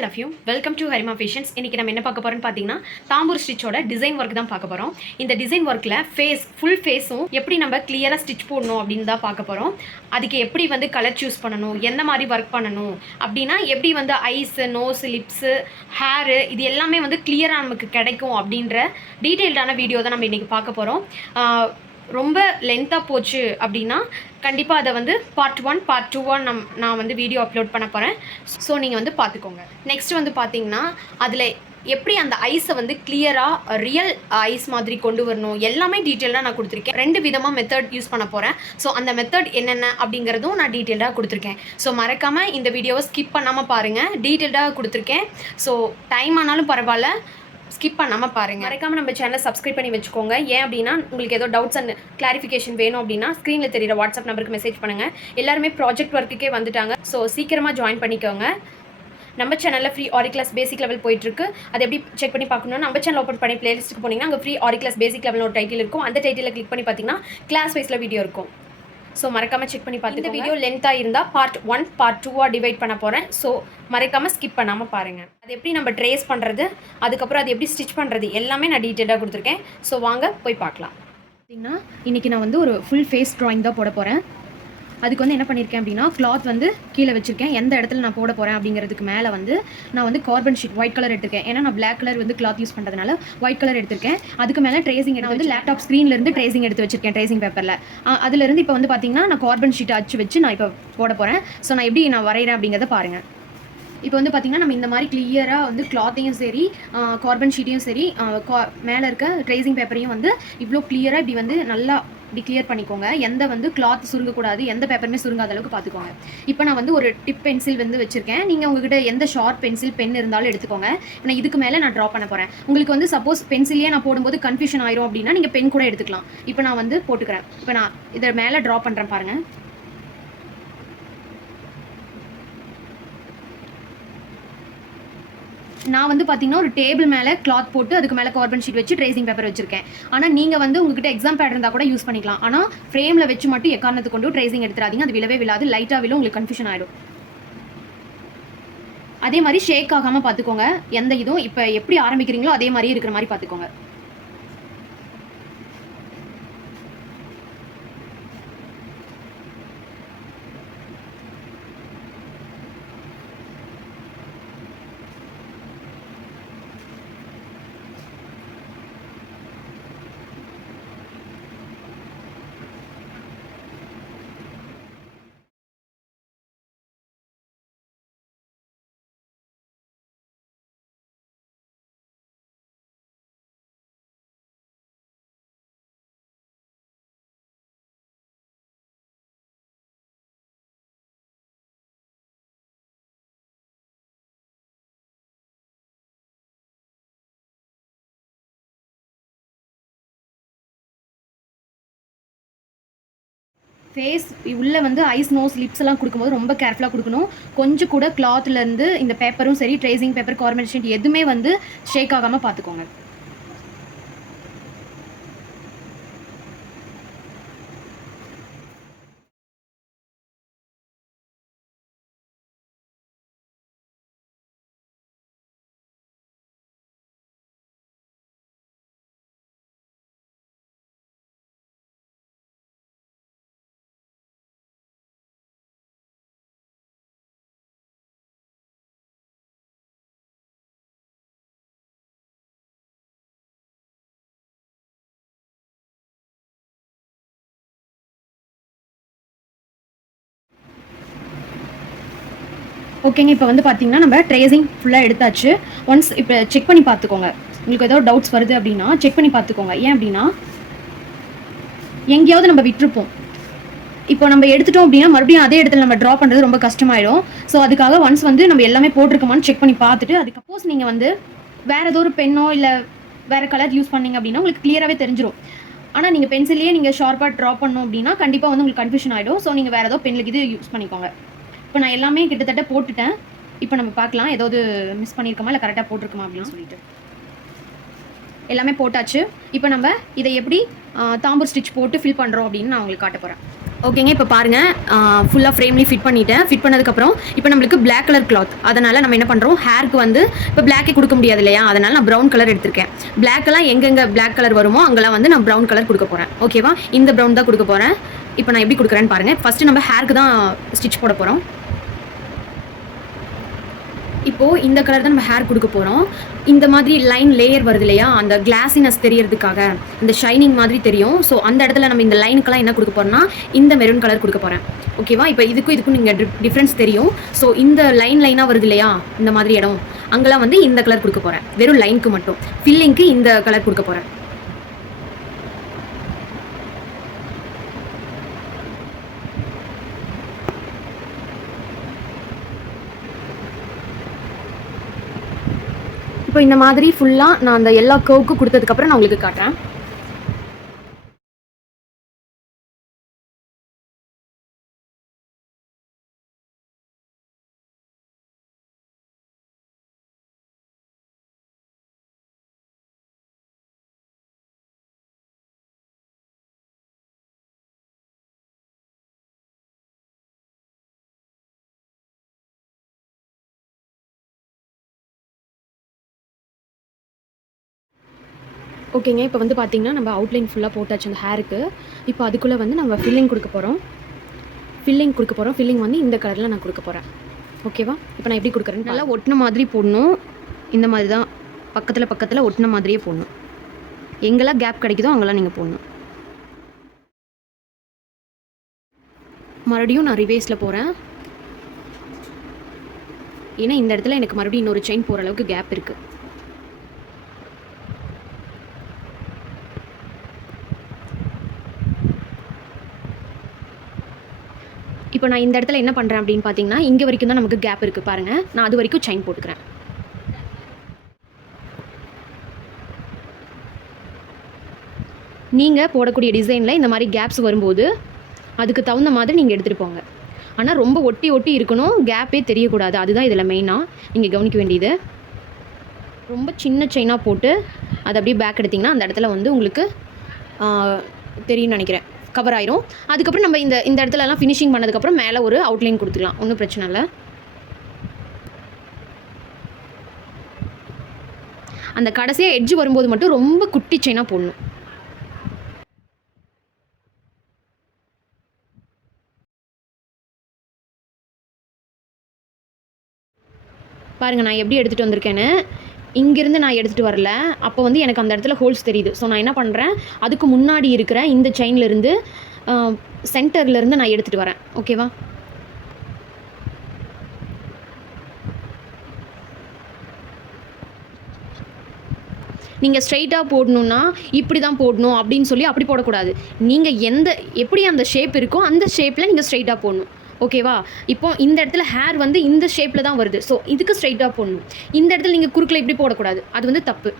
Hi love you welcome to Harima fashions இன்றைக்கி நம்ம என்ன பார்க்க போகிறோம்னு பார்த்தீங்கன்னா தாம்பூர் ஸ்டிச்சோட டிசைன் ஒர்க் தான் பார்க்க போகிறோம் இந்த டிசைன் ஒர்க்கில் ஃபேஸ் ஃபுல் ஃபேஸும் எப்படி நம்ம கிளியராக ஸ்டிச் போடணும் அப்படின்னு தான் பார்க்க போகிறோம் அதுக்கு எப்படி வந்து கலர் சூஸ் பண்ணணும் எந்த மாதிரி ஒர்க் பண்ணணும் அப்படின்னா எப்படி வந்து ஐஸு நோஸ் லிப்ஸு ஹேரு இது எல்லாமே வந்து கிளியராக நமக்கு கிடைக்கும் அப்படின்ற டீட்டெயில்டான வீடியோ தான் நம்ம இன்றைக்கி பார்க்க போகிறோம் ரொம்ப லென்த்தாக போச்சு அப்படின்னா கண்டிப்பாக அதை வந்து பார்ட் ஒன் பார்ட் டூவாக நம் நான் வந்து வீடியோ அப்லோட் பண்ண போகிறேன் ஸோ நீங்கள் வந்து பார்த்துக்கோங்க. நெக்ஸ்ட் வந்து பார்த்தீங்கன்னா அதில் எப்படி அந்த ஐஸை வந்து கிளியராக ரியல் ஐஸ் மாதிரி கொண்டு வரணும் எல்லாமே டீட்டெயிலாக நான் கொடுத்துருக்கேன். ரெண்டு விதமாக மெத்தட் யூஸ் பண்ண போகிறேன் ஸோ அந்த மெத்தட் என்னென்ன அப்படிங்கிறதும் நான் டீட்டெயிலாக கொடுத்துருக்கேன். ஸோ மறக்காமல் இந்த வீடியோவை ஸ்கிப் பண்ணாமல் பாருங்கள் டீட்டெயில்டாக கொடுத்துருக்கேன். ஸோ டைம் ஆனாலும் பரவாயில்ல. ஸ்கிப் பண்ணாமல் பாருங்கள் மறக்காமல் நம்ம சேனலை சப்ஸ்கிரைப் பண்ணி வச்சுக்கோங்க. ஏன் அப்படின்னா உங்களுக்கு ஏதோ டவுட்ஸ் அண்ட் கிளாரிஃபிகேஷன் வேணும் அப்படின்னா ஸ்க்ரீனில் தெரியுற வாட்ஸ்அப் நம்பருக்கு மெசேஜ் பண்ணுங்கள் எல்லாருமே ப்ராஜெக்ட் ஒர்க்குக்கே வந்துட்டாங்க. ஸோ சீக்கிரமாக ஜாயின் பண்ணிக்கோங்க. நம்ம சேனலில் free aari class basic level போயிட்டுருக்கு. அதை எப்படி செக் பண்ணி பார்க்கணும்னா நம்ம சேனல் ஓப்பன் பண்ணி பிளேலிஸ்ட்டுக்கு போனீங்கன்னா அங்கே free aari class basic level ஒரு டைட்டில் இருக்கும். அந்த டைட்டிலில் கிளிக் பண்ணி பார்த்தீங்கன்னா கிளாஸ் வைஸில் வீடியோ இருக்கும். ஸோ மறக்காமல் செக் பண்ணி பார்த்து இந்த வீடியோ லென்த்தாக இருந்தால் பார்ட் ஒன் பார்ட் டூவாக டிவைட் பண்ண போகிறேன் ஸோ மறக்காமல் ஸ்கிப் பண்ணாமல் பாருங்கள் அது எப்படி நம்ம ட்ரேஸ் பண்ணுறது அதுக்கப்புறம் அது எப்படி ஸ்டிச் பண்ணுறது எல்லாமே நான் டீட்டெயிலாக கொடுத்துருக்கேன். ஸோ வாங்க போய் பார்க்கலாம். பார்த்தீங்கன்னா இன்றைக்கி நான் வந்து ஒரு ஃபுல் ஃபேஸ் ட்ராயிங் தான் போட போகிறேன் அதுக்கு வந்து என்ன பண்ணியிருக்கேன் அப்படின்னா கிளாத் வந்து கீழே வச்சிருக்கேன். எந்த இடத்துல நான் போட போகிறேன் அப்படிங்கிறதுக்கு மேலே வந்து நான் வந்து கார்பன் ஷீட் ஒயிட் கலர் எடுத்திருக்கேன். ஏன்னா நான் பிளாக் கலர் வந்து கிளாத் யூஸ் பண்ணுறதுனால ஒயிட் கலர் எடுத்திருக்கேன். அதுக்கு மேலே ட்ரேசிங் நான் வந்து லேப்டாப் ஸ்க்ரீன்லேருந்து ட்ரேசிங் எடுத்து வச்சிருக்கேன் ட்ரேசிங் பேப்பரில் அதுலேருந்து இப்போ வந்து பார்த்தீங்கன்னா நான் கார்பன் ஷீட் அச்சு வச்சு நான் இப்போ போட போகிறேன் ஸோ நான் எப்படி நான் வரைகிறேன் அப்படிங்கிறத பாருங்கள் இப்போ வந்து பார்த்திங்கன்னா நம்ம இந்த மாதிரி கிளியராக வந்து கிளாத்தையும் சரி கார்பன் ஷீட்டையும் சரி மேலே இருக்க ட்ரேசிங் பேப்பரையும் வந்து இவ்வளோ கிளியராக இப்படி வந்து நல்லா இப்படி கிளியர் பண்ணிக்கோங்க. எந்த வந்து கிளாத் சுருங்கக்கூடாது எந்த பேப்பருமே சுருங்காத அளவுக்கு பார்த்துக்கோங்க இப்போ நான் வந்து ஒரு டிப் பென்சில் வந்து வச்சுருக்கேன். நீங்கள் உங்ககிட்ட எந்த ஷார்ப் பென்சில் பென் இருந்தாலும் எடுத்துக்கோங்க. நான் இதுக்கு மேலே நான் ட்ரா பண்ண போகிறேன் உங்களுக்கு வந்து சப்போஸ் பென்சிலே நான் போடும்போது கன்ஃபியூஷன் ஆயிரும் அப்படின்னா நீங்கள் பென் கூட எடுத்துக்கலாம். இப்போ நான் வந்து போட்டுக்கிறேன். இப்போ நான் இதை மேலே ட்ரா பண்ணுறேன் பாருங்கள் நான் வந்து பார்த்தீங்கன்னா ஒரு டேபிள் மேலே கிளாத் போட்டு அதுக்கு மேலே கார்பன் ஷீட் வச்சு ட்ரேசிங் பேப்பர் வச்சிருக்கேன். ஆனால் நீங்கள் வந்து உங்ககிட்ட எக்ஸாம் பேட் இருந்தால் கூட யூஸ் பண்ணிக்கலாம். ஆனால் ஃப்ரேமில் வச்சு மட்டும் எக்காரணத்து கொண்டு ட்ரேசிங் எடுத்துறாதீங்க. அது விழவே விழாது. லைட்டாக விழும் உங்களுக்கு கன்ஃபியூஷன் ஆகிடும் அதே மாதிரி ஷேக் ஆகாமல் பார்த்துக்கோங்க எந்த இதுவும் இப்போ எப்படி ஆரம்பிக்கிறீங்களோ அதே மாதிரியே இருக்கிற மாதிரி பார்த்துக்கோங்க ஃபேஸ் உள்ளே வந்து ஐஸ் நோஸ் லிப்ஸ் எல்லாம் கொடுக்கும்போது ரொம்ப கேர்ஃபுல்லாக கொடுக்கணும். கொஞ்சம் கூட கிளாத்லேருந்து இந்த பேப்பரும் சரி ட்ரேசிங் பேப்பர் கார்மெண்ட் ஷீட் எதுவுமே வந்து ஷேக் ஆகாமல் பார்த்துக்கோங்க. ஓகேங்க இப்போ வந்து பார்த்தீங்கன்னா நம்ம ட்ரேசிங் ஃபுல்லாக எடுத்தாச்சு. ஒன்ஸ் இப்போ செக் பண்ணி பார்த்துக்கோங்க உங்களுக்கு ஏதோ டவுட்ஸ் வருது அப்படின்னா செக் பண்ணி பார்த்துக்கோங்க ஏன் அப்படின்னா எங்கேயாவது நம்ம விட்டுருப்போம். இப்போ நம்ம எடுத்துட்டோம் அப்படின்னா மறுபடியும் அதே இடத்துல நம்ம ட்ரா பண்ணுறது ரொம்ப கஷ்டமாயிடும். ஸோ அதுக்காக ஒன்ஸ் வந்து நம்ம எல்லாமே போட்டிருக்கோமான்னு செக் பண்ணி பார்த்துட்டு அதுக்கு சப்போஸ் நீங்கள் வந்து வேறு ஏதோ ஒரு பெண்ணோ இல்லை வேறு கலர் யூஸ் பண்ணீங்க அப்படின்னா உங்களுக்கு கிளியராகவே தெரிஞ்சிடும் ஆனால் நீங்கள் பென்சிலே நீங்கள் ஷார்ப்பாக ட்ரா பண்ணோம் அப்படின்னா கண்டிப்பாக வந்து உங்களுக்கு கன்ஃபியூஷன் ஆகிடும் ஸோ நீங்கள் வேறு ஏதோ பெண்ணுக்கு இது யூஸ் பண்ணிக்கோங்க. இப்போ நான் எல்லாமே கிட்டத்தட்ட போட்டுட்டேன். இப்போ நம்ம பார்க்கலாம். ஏதாவது மிஸ் பண்ணியிருக்கோமா இல்லை கரெக்டாக போட்டிருக்கோமா அப்படின்னு? சொல்லிட்டு. எல்லாமே போட்டாச்சு. இப்போ நம்ம இதை எப்படி தாம்பூர் ஸ்டிச் போட்டு ஃபில் பண்ணுறோம் அப்படின்னு நான் உங்களுக்கு காட்ட போகிறேன் ஓகேங்க இப்போ பாருங்கள் ஃபுல்லாக ஃப்ரேம்லேயும் ஃபிட் பண்ணிட்டேன். ஃபிட் பண்ணதுக்கப்புறம் இப்போ நம்மளுக்கு Black கலர் கிளாத் அதனால் நம்ம என்ன பண்ணுறோம் ஹேருக்கு வந்து இப்போ பிளாக்கே கொடுக்க முடியாது இல்லையா? அதனால் நான் ப்ரௌன் கலர் எடுத்திருக்கேன். பிளாக்கெல்லாம் எங்கெங்கே Black கலர் வருமோ அங்கெல்லாம் வந்து நான் ப்ரௌன் கலர் கொடுக்க போகிறேன் ஓகேவா இந்த ப்ரௌன் தான் கொடுக்க போகிறேன் இப்போ நான் எப்படி கொடுக்குறேன்னு பாருங்கள் ஃபஸ்ட்டு நம்ம ஹேருக்கு தான் ஸ்டிச் போட போகிறோம் இப்போது இந்த கலர் தான் நம்ம ஹேர் கொடுக்க போகிறோம் இந்த மாதிரி லைன் லேயர் வருது இல்லையா? அந்த கிளாஸினஸ் தெரியறதுக்காக இந்த ஷைனிங் மாதிரி தெரியும். ஸோ அந்த இடத்துல நம்ம இந்த லைனுக்கெல்லாம் என்ன கொடுக்க போகிறோம்னா இந்த மெரூன் கலர் கொடுக்க போகிறேன் ஓகேவா இப்போ இதுக்கும் இதுக்கும் நீங்கள் டிஃப்ரென்ஸ் தெரியும். ஸோ இந்த லைன் லைனாக வருது இல்லையா? இந்த மாதிரி இடம். அங்கெல்லாம் வந்து இந்த கலர் கொடுக்க போகிறேன் வெறும் லைனுக்கு மட்டும். ஃபில்லிங்க்கு இந்த கலர் கொடுக்க போகிறேன் இப்போ இந்த மாதிரி ஃபுல்லாக நான் அந்த எல்லா கர்வுக்கும் கொடுத்ததுக்கப்புறம் நான் உங்களுக்கு காட்டுறேன். ஓகேங்க. இப்போ வந்து பார்த்தீங்கன்னா நம்ம அவுட்லைன் ஃபுல்லாக போட்டாச்சு அந்த ஹேருக்கு இப்போ அதுக்குள்ளே வந்து நம்ம ஃபில்லிங் கொடுக்க போகிறோம் ஃபில்லிங் கொடுக்க போகிறோம் ஃபில்லிங் வந்து இந்த கலரில் நான் கொடுக்க போகிறேன் ஓகேவா இப்போ நான் எப்படி கொடுக்குறேன்னு நல்லா ஒட்டின மாதிரி போடணும். இந்த மாதிரி தான் பக்கத்தில் பக்கத்தில் ஒட்டின மாதிரியே போடணும். எங்கெல்லாம் கேப் கிடைக்குதோ அங்கெல்லாம் நீங்கள் போடணும். மறுபடியும் நான் ரிவேஸில் போகிறேன் ஏன்னா இந்த இடத்துல எனக்கு மறுபடியும் இன்னொரு செயின் போகிற அளவுக்கு கேப் இருக்குது இப்போ நான் இந்த இடத்துல என்ன பண்ணுறேன் அப்படின்னு பார்த்தீங்கன்னா இங்கே வரைக்கும் தான் நமக்கு கேப் இருக்குது பாருங்கள் நான் அது வரைக்கும் செயின் போட்டுக்கிறேன். நீங்கள் போடக்கூடிய டிசைனில் இந்த மாதிரி கேப்ஸ் வரும்போது அதுக்கு தகுந்த மாதிரி நீங்கள் எடுத்துகிட்டு போங்க. ஆனால் ரொம்ப ஒட்டி ஒட்டி இருக்கணும். கேப்பே தெரியக்கூடாது. அதுதான் இதில் மெயினாக நீங்கள் கவனிக்க வேண்டியது. ரொம்ப சின்ன செயினாக போட்டு அதை அப்படியே பேக் எடுத்திங்கன்னா அந்த இடத்துல வந்து உங்களுக்கு தெரியும்னு நினைக்கிறேன். கவர் ஆயிரும். அதுக்கப்புறம் நம்ம இந்த இந்த இடத்துலலாம் ஃபினிஷிங் பண்ணதுக்கப்புறம் மேலே ஒரு அவுட்லைன் கொடுத்துக்கலாம். ஒன்றும் பிரச்சனை இல்லை. அந்த கடைசியாக எட்ஜ் வரும்போது மட்டும் ரொம்ப குட்டி செயினாக போடணும். பாருங்கள் நான் எப்படி எடுத்துகிட்டு வந்திருக்கேன்னு. இங்கேருந்து நான் எடுத்துகிட்டு வரல. அப்போ வந்து எனக்கு அந்த இடத்துல ஹோல்ஸ் தெரியுது. ஸோ நான் என்ன பண்ணுறேன் அதுக்கு முன்னாடி இருக்கிற இந்த செயின்லேருந்து சென்டர்லேருந்து நான் எடுத்துகிட்டு வரேன். ஓகேவா நீங்கள் ஸ்ட்ரைட்டாக போடணுன்னா இப்படி தான் போடணும் அப்படின்னு சொல்லி அப்படி போடக்கூடாது. நீங்கள் எந்த எப்படி அந்த ஷேப் இருக்கோ அந்த ஷேப்பில் நீங்கள் ஸ்ட்ரைட்டாக போடணும். ஓகேவா? இப்போ இந்த இடத்துல ஹேர் வந்து இந்த ஷேப்பில் தான் வருது. ஸோ இதுக்கு ஸ்ட்ரைட்டாக போடணும். இந்த இடத்துல நீங்கள் குறுக்கில் இப்படி போடக்கூடாது. அது வந்து தப்பு.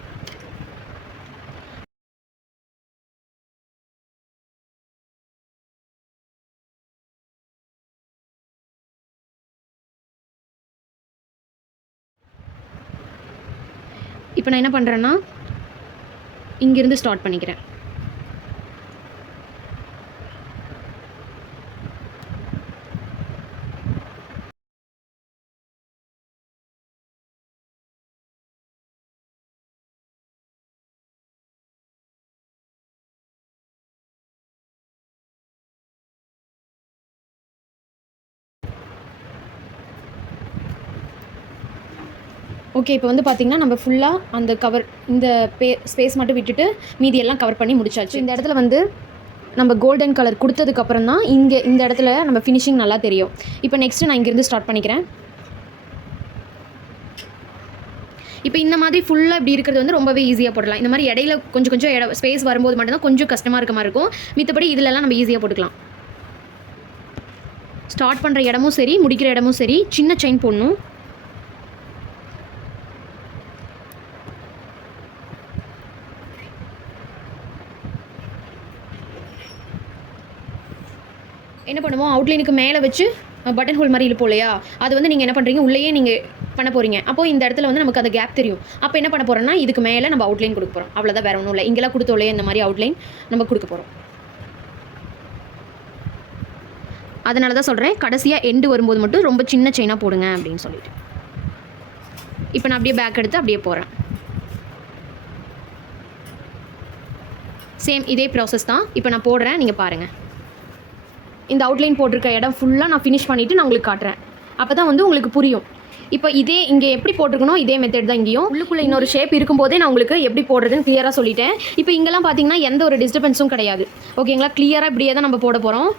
இப்போ நான் என்ன பண்ணுறேன்னா இங்கேருந்து ஸ்டார்ட் பண்ணிக்கிறேன். ஓகே இப்போ வந்து பார்த்தீங்கன்னா நம்ம ஃபுல்லாக அந்த கவர் இந்த பே ஸ்பேஸ் மட்டும் விட்டுட்டு மீதி எல்லாம் கவர் பண்ணி முடிச்சாச்சு. இந்த இடத்துல வந்து நம்ம கோல்டன் கலர் கொடுத்ததுக்கப்புறம் தான் இங்கே இந்த இடத்துல நம்ம ஃபினிஷிங் நல்லா தெரியும். இப்போ நெக்ஸ்ட்டு நான் இங்கேருந்து ஸ்டார்ட் பண்ணிக்கிறேன். இப்போ இந்த மாதிரி ஃபுல்லாக இப்படி இருக்கிறது வந்து ரொம்பவே ஈஸியாக போடலாம் இந்த மாதிரி இடையில கொஞ்சம் கொஞ்சம் இட ஸ்பேஸ் வரும்போது மட்டும்தான் கொஞ்சம் கஷ்டமாக இருக்க மாதிரி இருக்கும். மித்தபடி இதிலெல்லாம் நம்ம ஈஸியாக போட்டுக்கலாம். ஸ்டார்ட் பண்ணுற இடமும் சரி முடிக்கிற இடமும் சரி சின்ன செயின் போடணும். என்ன பண்ணுவோம்? அவுட்லைனுக்கு மேலே வச்சு பட்டன் ஹோல் மாதிரி இழுப்போம் இல்லையா? அது வந்து நீங்கள் என்ன பண்ணுறீங்க உள்ளேயே நீங்கள் பண்ண போகிறீங்க அப்போ இந்த இடத்துல வந்து நமக்கு அந்த கேப் தெரியும். அப்போ என்ன பண்ண போகிறோம்னா இதுக்கு மேலே நம்ம அவுட்லைன் கொடுக்க போகிறோம் அவ்வளோதான் வேற ஒன்றும் இல்லை. இங்கெல்லாம் கொடுத்தோலே இந்த மாதிரி அவுட்லைன் நம்ம கொடுக்க போகிறோம் அதனால தான் சொல்கிறேன் கடைசியாக எண்டு வரும்போது மட்டும் ரொம்ப சின்ன செயினாக போடுங்க அப்படின்னு சொல்லிட்டு. இப்போ நான் அப்படியே பேக் எடுத்து அப்படியே போகிறேன் சேம் இதே ப்ராசஸ் தான். இப்போ நான் போடுறேன். நீங்கள் பாருங்கள் இந்த அவுட்லைன் போட்டிருக்க இடம் ஃபுல்லாக நான் ஃபினிஷ் பண்ணிவிட்டு நான் உங்களுக்கு காட்டுறேன். அப்போ தான் வந்து உங்களுக்கு புரியும். இப்போ இதே இங்கே எப்படி போட்டிருக்கணும் இதே மெத்தட் தான் இங்கேயும். உள்ளுக்குள்ளே இன்னொரு ஷேப் இருக்கும்போதே நான் உங்களுக்கு எப்படி போடுறதுன்னு கிளியராக சொல்லிட்டேன். இப்போ இங்கெல்லாம் பார்த்தீங்கன்னா எந்த ஒரு டிஸ்டர்பன்ஸும் கிடையாது. ஓகேங்களா கிளியராக இப்படியே தான் நம்ம போட போகிறோம்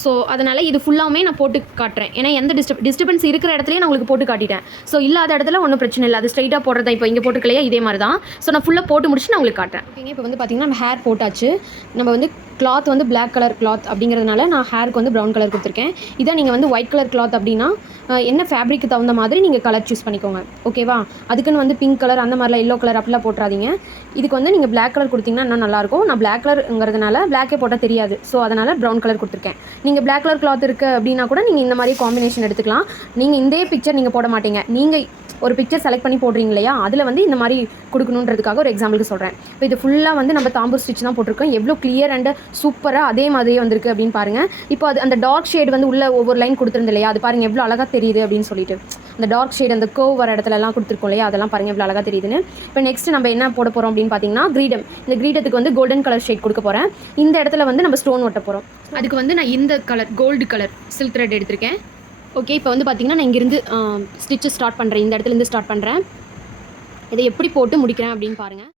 ஸோ அதனால் இது ஃபுல்லாமே நான் போட்டு காட்டுறேன். ஏன்னா எந்த டிஸ்டர்ப் டிஸ்டர்பன்ஸ் இருக்கிற இடத்துலையே நான் உங்களுக்கு போட்டு காட்டிட்டேன். ஸோ இல்லாத இடத்துல ஒன்றும் பிரச்சனை இல்லை. அது ஸ்ட்ரைட்டாக போடுறதா இப்போ இங்கே போட்டுக்கலையா? இதே மாதிரி தான் ஸோ நான் ஃபுல்லாக போட்டு முடிச்சு நான் உங்களுக்கு காட்டுறேன். ஓகேங்க இப்போ வந்து பார்த்தீங்கன்னா நம்ம ஹேர் போட்டாச்சு. நம்ம வந்து கிளாத் வந்து பிளாக் கலர் கிளாத் அப்படிங்கிறதுனால நான் ஹேருக்கு வந்து ப்ரௌன் கலர் கொடுத்துருக்கேன். இதை நீங்கள் வந்து ஒயிட் கலர் கிளாத் அப்படின்னா என்ன ஃபேப்ரிக்கு தகுந்த மாதிரி நீங்கள் கலர் சூஸ் பண்ணிக்கோங்க. ஓகேவா அதுக்குன்னு வந்து பிங்க் கலர் அந்த மாதிரிலாம் எல்லோ கலர் அப்படிலாம் போட்டுறாதீங்க. இதுக்கு வந்து நீங்கள் பிளாக் கலர் கொடுத்தீங்கன்னா இன்னும் நல்லாயிருக்கும். நான் பிளாக் கலருங்கிறதுனால பிளாக்கே போட்டால் தெரியாது. ஸோ அதனால் ப்ரௌன் கலர் கொடுத்துருக்கேன். நீங்கள் பிளாக் கலர் கிளாத் இருக்குது அப்படின்னா கூட நீங்கள் இந்த மாதிரி காம்பினேஷன் எடுத்துக்கலாம். நீங்கள் இந்த பிக்சர் நீங்கள் போட மாட்டீங்க. நீங்கள் ஒரு பிக்சர் செலக்ட் பண்ணி போடுறீங்க இல்லையா? அதில் வந்து இந்த மாதிரி கொடுக்கணுன்றதுக்காக ஒரு எக்ஸாம்பிளுக்கு சொல்கிறேன் இப்போ இது ஃபுல்லாக வந்து நம்ம தாம்பூர் ஸ்டிச் தான் போட்டிருக்கோம். எவ்வளோ கிளியர் அண்ட் சூப்பராக அதே மாதிரியே வந்திருக்கு அப்படின்னு பாருங்கள் இப்போ அது அந்த டார்க் ஷேட் வந்து உள்ள ஒவ்வொரு லைன் கொடுத்துருந்து இல்லையா? அது பாருங்கள் எவ்வளோ அழகாக தெரியுது அப்படின்னு சொல்லிட்டு. அந்த டார்க் ஷேட் அந்த கோவ் வர இடத்துல எல்லாம் கொடுத்துருக்கோம் இல்லையா? அதெல்லாம் பாருங்கள் எவ்வளோ அழகாக தெரியுதுன்னு. இப்போ நெக்ஸ்ட் நம்ம என்ன போட போகிறோம் அப்படின்னு பார்த்தீங்கன்னா கிரீடம். இந்த கிரீடத்துக்கு வந்து கோல்டன் கலர் ஷேட் கொடுக்க போகிறேன் இந்த இடத்துல வந்து நம்ம ஸ்டோன் ஒட்ட போகிறோம் அதுக்கு வந்து நான் இந்த colour gold colour silk thread எடுத்திருக்கேன். ஓகே இப்போ வந்து பார்த்தீங்கன்னா நான் இங்கேருந்து ஸ்டிச்சு ஸ்டார்ட் பண்ணுறேன் இந்த இடத்துலேருந்து ஸ்டார்ட் பண்ணுறேன் இதை எப்படி போட்டு முடிக்கிறேன் அப்படின்னு பாருங்கள்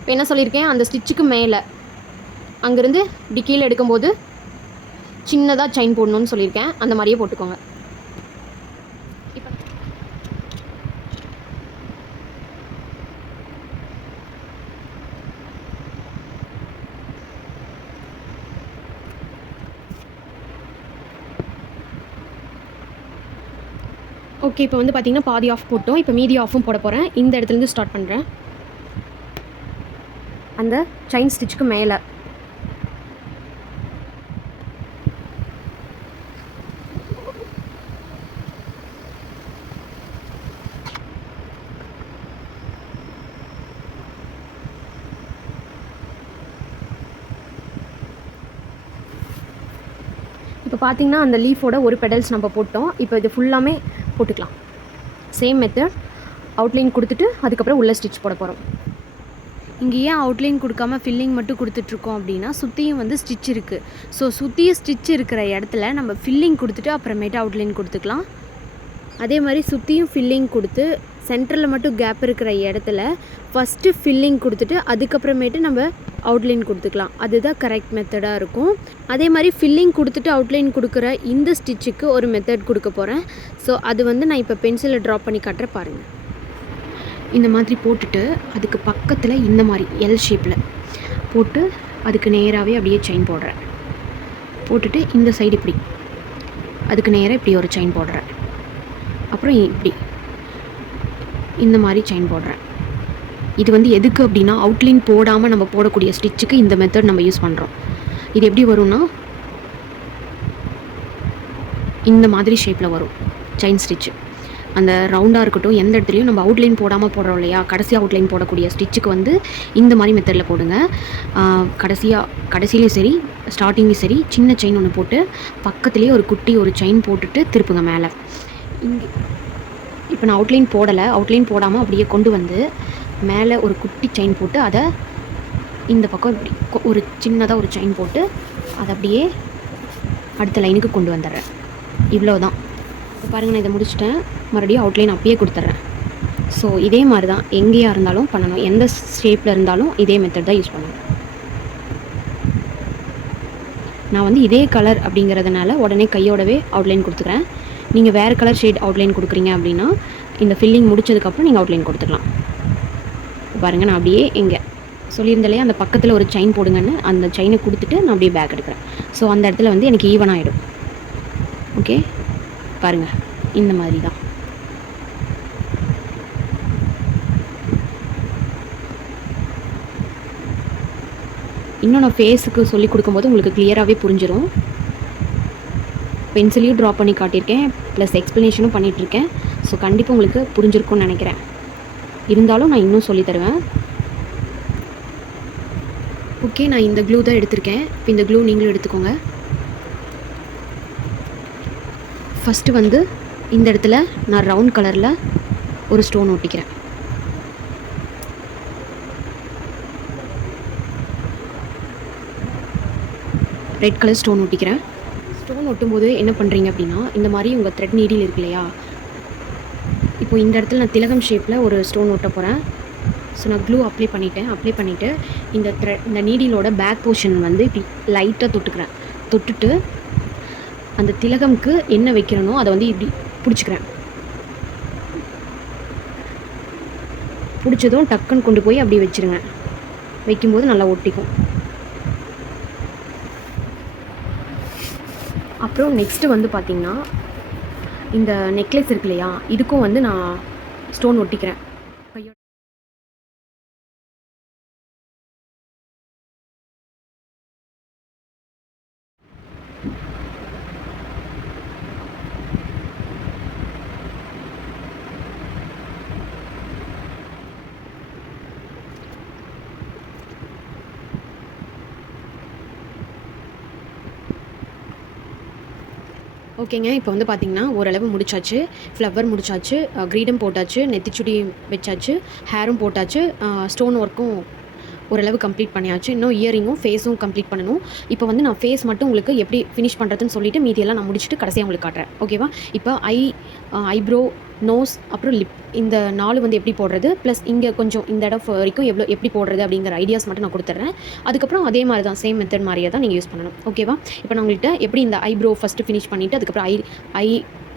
இப்போ என்ன சொல்லியிருக்கேன்? அந்த ஸ்டிச்சுக்கு மேலே அங்கேருந்து இப்படி கீழே எடுக்கும்போது சின்னதாக செயின் போடணும்னு சொல்லியிருக்கேன். அந்த மாதிரியே போட்டுக்கோங்க. ஓகே இப்போ வந்து பார்த்திங்கன்னா பாதி ஆஃப் போட்டோம். இப்போ மீதி ஆஃபும் போட போகிறேன் இந்த இடத்துலேருந்து ஸ்டார்ட் பண்ணுறேன் அந்த செயின் ஸ்டிச்சுக்கு மேலே. இப்போ பார்த்தீங்கன்னா அந்த லீஃபோட ஒரு பெடல்ஸ் நம்ம போட்டோம். இப்போ இது ஃபுல்லாமே போட்டுக்கலாம். சேம் மெத்தட் அவுட்லைன் கொடுத்துட்டு அதுக்கப்புறம் உள்ளே ஸ்டிச் போட போகிறோம் இங்கே ஏன் அவுட்லைன் கொடுக்காம ஃபில்லிங் மட்டும் கொடுத்துட்ருக்கோம் அப்படின்னா சுற்றியும் வந்து ஸ்டிச் இருக்குது ஸோ சுற்றியும் ஸ்டிச் இருக்கிற இடத்துல நம்ம ஃபில்லிங் கொடுத்துட்டு அப்புறமேட்டு அவுட்லைன் கொடுத்துக்கலாம். அதே மாதிரி சுற்றியும் ஃபில்லிங் கொடுத்து சென்டரில் மட்டும் கேப் இருக்கிற இடத்துல ஃபஸ்ட்டு ஃபில்லிங் கொடுத்துட்டு அதுக்கப்புறமேட்டு நம்ம அவுட்லைன் கொடுத்துக்கலாம். அதுதான் கரெக்ட் மெத்தடாக இருக்கும். அதே மாதிரி ஃபில்லிங் கொடுத்துட்டு அவுட்லைன் கொடுக்குற இந்த ஸ்டிச்சுக்கு ஒரு மெத்தட் கொடுக்க போகிறேன் ஸோ அது வந்து நான் இப்போ பென்சிலை ட்ரா பண்ணி காட்டுற பாருங்கள் இந்த மாதிரி போட்டுட்டு அதுக்கு பக்கத்தில் இந்த மாதிரி எல் ஷேப்பில் போட்டு அதுக்கு நேராகவே அப்படியே செயின் போடுறேன். போட்டுட்டு இந்த சைடு இப்படி. அதுக்கு நேராக இப்படி ஒரு செயின் போடுறேன். அப்புறம் இப்படி. இந்த மாதிரி செயின் போடுறேன். இது வந்து எதுக்கு அப்படின்னா அவுட்லைன் போடாமல் நம்ம போடக்கூடிய ஸ்டிச்சுக்கு இந்த மெத்தட் நம்ம யூஸ் பண்ணுறோம் இது எப்படி வரும்னா இந்த மாதிரி ஷேப்பில் வரும் செயின் ஸ்டிச்சு அந்த ரவுண்டாக இருக்கட்டும் எந்த இடத்துலையும் நம்ம அவுட்லைன் போடாமல் போடுறோம் இல்லையா? கடைசி அவுட்லைன் போடக்கூடிய ஸ்டிச்சுக்கு வந்து இந்த மாதிரி மெத்தடில் போடுங்க. கடைசியாக கடைசியிலையும் சரி ஸ்டார்டிங்லேயும் சரி சின்ன செயின் ஒன்று போட்டு பக்கத்துலேயே ஒரு குட்டி ஒரு செயின் போட்டுட்டு திருப்புங்க மேலே. இங்கே இப்போ நான் அவுட்லைன் போடலை. அவுட்லைன் போடாமல் அப்படியே கொண்டு வந்து மேலே ஒரு குட்டி செயின் போட்டு அதை இந்த பக்கம் இப்படி ஒரு சின்னதாக ஒரு செயின் போட்டு அதை அப்படியே அடுத்த லைனுக்கு கொண்டு வந்துடுறேன். இவ்வளோ தான் இப்போ பாருங்கள் நான் இதை முடிச்சிட்டேன். மறுபடியும் அவுட்லைன் அப்படியே கொடுத்துட்றேன். ஸோ இதே மாதிரி தான் எங்கேயா இருந்தாலும் பண்ணணும். எந்த ஷேப்பில் இருந்தாலும் இதே மெத்தட் தான் யூஸ் பண்ணணும். நான் வந்து இதே கலர் அப்படிங்கிறதுனால உடனே கையோடவே அவுட்லைன் கொடுத்துக்கிறேன். நீங்கள் வேறு கலர் ஷேட் அவுட்லைன் கொடுக்குறீங்க அப்படின்னா இந்த ஃபில்லிங் முடிச்சதுக்கப்புறம் நீங்கள் அவுட்லைன் கொடுத்துக்கலாம். பாருங்கள் நான் அப்படியே இங்கே சொல்லியிருந்தாலே அந்த பக்கத்தில் ஒரு செயின் போடுங்கன்னு அந்த செயினை கொடுத்துட்டு நான் அப்படியே பேக் எடுக்கிறேன். ஸோ அந்த இடத்துல வந்து எனக்கு ஈவன் ஆகிடும் ஓகே பாருங்கள் இந்த மாதிரி தான் இன்னும் நான் ஃபேஸுக்கு சொல்லி கொடுக்கும்போது உங்களுக்கு கிளியராகவே புரிஞ்சிடும் பென்சிலையும் ட்ரா பண்ணி காட்டியிருக்கேன் ப்ளஸ் எக்ஸ்ப்ளனேஷனும் பண்ணிகிட்ருக்கேன் ஸோ கண்டிப்பாக உங்களுக்கு புரிஞ்சிருக்கும்னு நினைக்கிறேன். இருந்தாலும் நான் இன்னும் சொல்லித் தருவேன். ஓகே நான் இந்த க்ளூ தான் எடுத்திருக்கேன். இப்போ இந்த க்ளூ நீங்களும் எடுத்துக்கோங்க. ஃபஸ்ட்டு வந்து இந்த இடத்துல நான் ரவுண்ட் கலரில் ஒரு ஸ்டோன் ஒட்டிக்கிறேன். ரெட் கலர் ஸ்டோன் ஒட்டிக்கிறேன். ஸ்டோன் ஒட்டும்போது என்ன பண்ணுறீங்க அப்படின்னா இந்த மாதிரி உங்கள் த்ரெட் நீடில் இருக்கு இல்லையா? இப்போ இந்த இடத்துல நான் திலகம் ஷேப்பில் ஒரு ஸ்டோன் ஒட்ட போகிறேன் ஸோ நான் க்ளூ அப்ளை பண்ணிட்டேன். அப்ளை பண்ணிவிட்டு இந்த த்ரெ இந்த நீடிலோட பேக் போர்ஷன் வந்து இப்படி லைட்டாக தொட்டுக்கிறேன். தொட்டுட்டு அந்த திலகம்க்கு என்ன வைக்கிறனோ அதை வந்து இப்படி பிடிச்சிக்கிறேன். பிடிச்சதும் டக்குன்னு கொண்டு போய் அப்படி வச்சுருங்க வைக்கும்போது நல்லா ஒட்டிக்கும். அப்புறம் நெக்ஸ்ட்டு வந்து பார்த்திங்கன்னா இந்த நெக்லஸ் இருக்கு இல்லையா? இதுக்கும் வந்து நான் ஸ்டோன் ஒட்டிக்கிறேன். ஓகேங்க இப்போ வந்து பார்த்திங்கன்னா ஓரளவு முடிச்சாச்சு. ஃப்ளவர் முடிச்சாச்சு க்ரீடம் போட்டாச்சு நெத்திச்சுடி வச்சாச்சு ஹேரும் போட்டாச்சு ஸ்டோன் ஒர்க்கும் ஓரளவு கம்ப்ளீட் பண்ணியாச்சு. இன்னும் இயரிங்கும் ஃபேஸும் கம்ப்ளீட் பண்ணணும். இப்போ வந்து நான் ஃபேஸ் மட்டும் உங்களுக்கு எப்படி ஃபினிஷ் பண்ணுறதுன்னு சொல்லிட்டு மீதியெல்லாம் நான் முடிச்சுட்டு கடைசியாக உங்களுக்கு காட்டுறேன். ஓகேவா இப்போ ஐ ஐப்ரோ நோஸ் அப்புறம் லிப் இந்த நாலு வந்து எப்படி போடுறது? ப்ளஸ் இங்கே கொஞ்சம் இந்த இடம் வரைக்கும் எவ்வளோ எப்படி போடுறது அப்படிங்கிற ஐடியாஸ் மட்டும் நான் கொடுத்துட்றேன் அதுக்கப்புறம் அதே மாதிரி தான் சேம் மெத்தட் மாதிரியே தான் நீங்கள் யூஸ் பண்ணணும். ஓகேவா இப்போ நான் உங்கள்கிட்ட எப்படி இந்த ஐப்ரோ ஃபஸ்ட்டு ஃபினிஷ் பண்ணிவிட்டு அதுக்கப்புறம் ஐ ஐ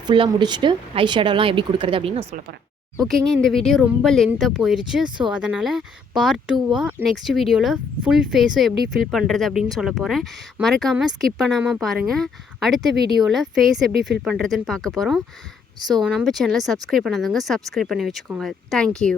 ஃபுல்லாக முடிச்சுட்டு ஐ ஷேடோலாம் எப்படி கொடுக்குறது அப்படின்னு நான் சொல்ல போகிறேன் ஓகேங்க இந்த வீடியோ ரொம்ப லென்த்தாக போயிடுச்சு ஸோ அதனால் பார்ட் டூவாக நெக்ஸ்ட் வீடியோவில் ஃபுல் ஃபேஸும் எப்படி ஃபில் பண்ணுறது அப்படின்னு சொல்ல போகிறேன் மறக்காமல் ஸ்கிப் பண்ணாமல் பாருங்கள் அடுத்த வீடியோவில் ஃபேஸ் எப்படி ஃபில் பண்ணுறதுன்னு பார்க்க போகிறோம் ஸோ நம்ம சேனலை சப்ஸ்கிரைப் பண்ணாதவங்க சப்ஸ்கிரைப் பண்ணி வச்சுக்கோங்க. தேங்க்யூ